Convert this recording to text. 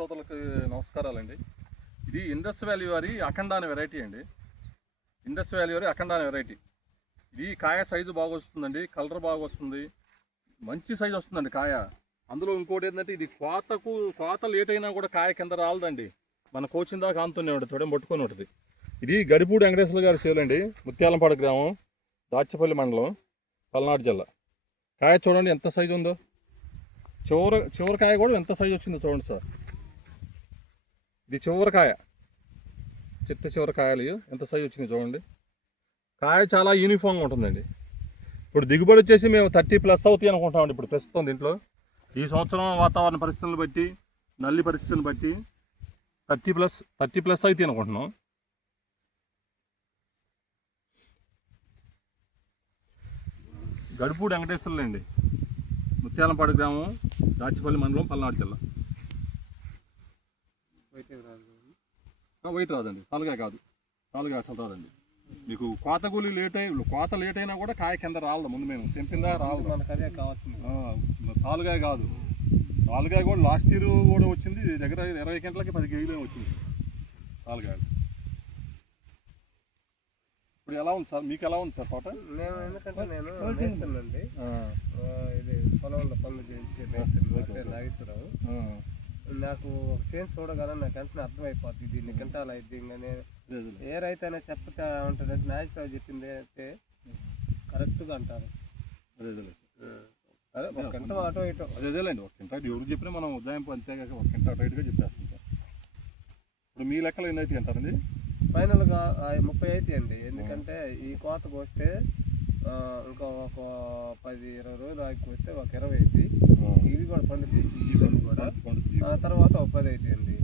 శ్రోతలకు నమస్కారాలండి. ఇది ఇండస్ వ్యాలీ వారి అఖండ అనే వెరైటీ అండి. ఇండస్ వ్యాలీ వారి అఖండ అనే వెరైటీ. ఇది కాయ సైజు బాగా వస్తుందండి, కలర్ బాగా వస్తుంది, మంచి సైజు వస్తుందండి కాయ. అందులో ఇంకోటి ఏంటంటే ఇది కోత లేట్ అయినా కూడా కాయ కింద రాలదండి. మన కోచిన దాకా ఆనుతూనే ఉంటుంది, తొడెం పట్టుకొని ఉంటుంది. ఇది గడిపూడి వెంకటేశ్వర గారి సేల్ అండి, ముత్యాలంపాడు గ్రామం, దాచపల్లి మండలం, పల్నాడు జిల్లా. కాయ చూడండి ఎంత సైజు ఉందో. చివరికాయ కూడా ఎంత సైజు వచ్చిందో చూడండి సార్. ఇది చివరికాయ, చివరికాయలు ఎంత సైజు వచ్చింది చూడండి. కాయ చాలా యూనిఫామ్గా ఉంటుందండి. ఇప్పుడు దిగుబడి వచ్చేసి మేము 30+ అవుతాయి అనుకుంటామండి. ఇప్పుడు ప్రస్తుతం దీంట్లో ఈ సంవత్సరం వాతావరణ పరిస్థితులను బట్టి, నల్లి పరిస్థితులను బట్టి 30+ అవుతాయి అనుకుంటున్నాం. గడిపూడి వెంకటేశ్వర్లు అండి, ముత్యాలంపాడు గ్రామం, దాచిపల్లి మండలం, పల్నాడు జిల్లా. వెయిట్ రాదండి, తాలుగా కాదు, తాలుగా అసలు రాదండి. మీకు కోత లేట్ అయినా కూడా కాయ కింద రాలదు. ముందు మేము తెంపిందా రాలదు, మనకు అదే కావాల్సింది. తాలుగాయ కాదు, తాలుగాయ కూడా లాస్ట్ ఇయర్ కూడా వచ్చింది. దగ్గర 20 గంటలకి 10 కేజీలు వచ్చింది తాలుగాయలు. ఇప్పుడు ఎలా ఉంది సార్, మీకు ఎలా ఉంది సార్ తోట? ఎందుకంటే నేను వేస్తానండి, ఇది పొలంలో పనులు చేయించి నాగేశ్వరరావు. నాకు ఒక చేంజ్ చూడగల నాకు వెంటనే అర్థమైపోద్ది దీన్ని కింటాలు అయితే. ఏ రైతు అనేది చెప్తా ఉంటుందంటే నాగేశ్వరరావు చెప్పింది అయితే కరెక్ట్గా అంటారు. అదే ఒక గంట అటో ఇటో అదేలేండి, ఒక గంట ఎవరు చెప్పినా మనం ఉదయం అంతేగాక ఒక గంట అటో ఇటుగా చెప్పేస్తాం సార్. ఇప్పుడు మీ లెక్కలో ఎన్ని అయితే అంటారండి? ఫైనల్గా 30 అయితే అండి. ఎందుకంటే ఈ కోతకు వస్తే ఇంకా ఒక 10-20 రోజులు ఆగిపోతే ఒక 20 అయితే. ఇది కూడా పండుతుంది, ఈ పండు కూడా. తర్వాత ఒక 10 అయితే అండి.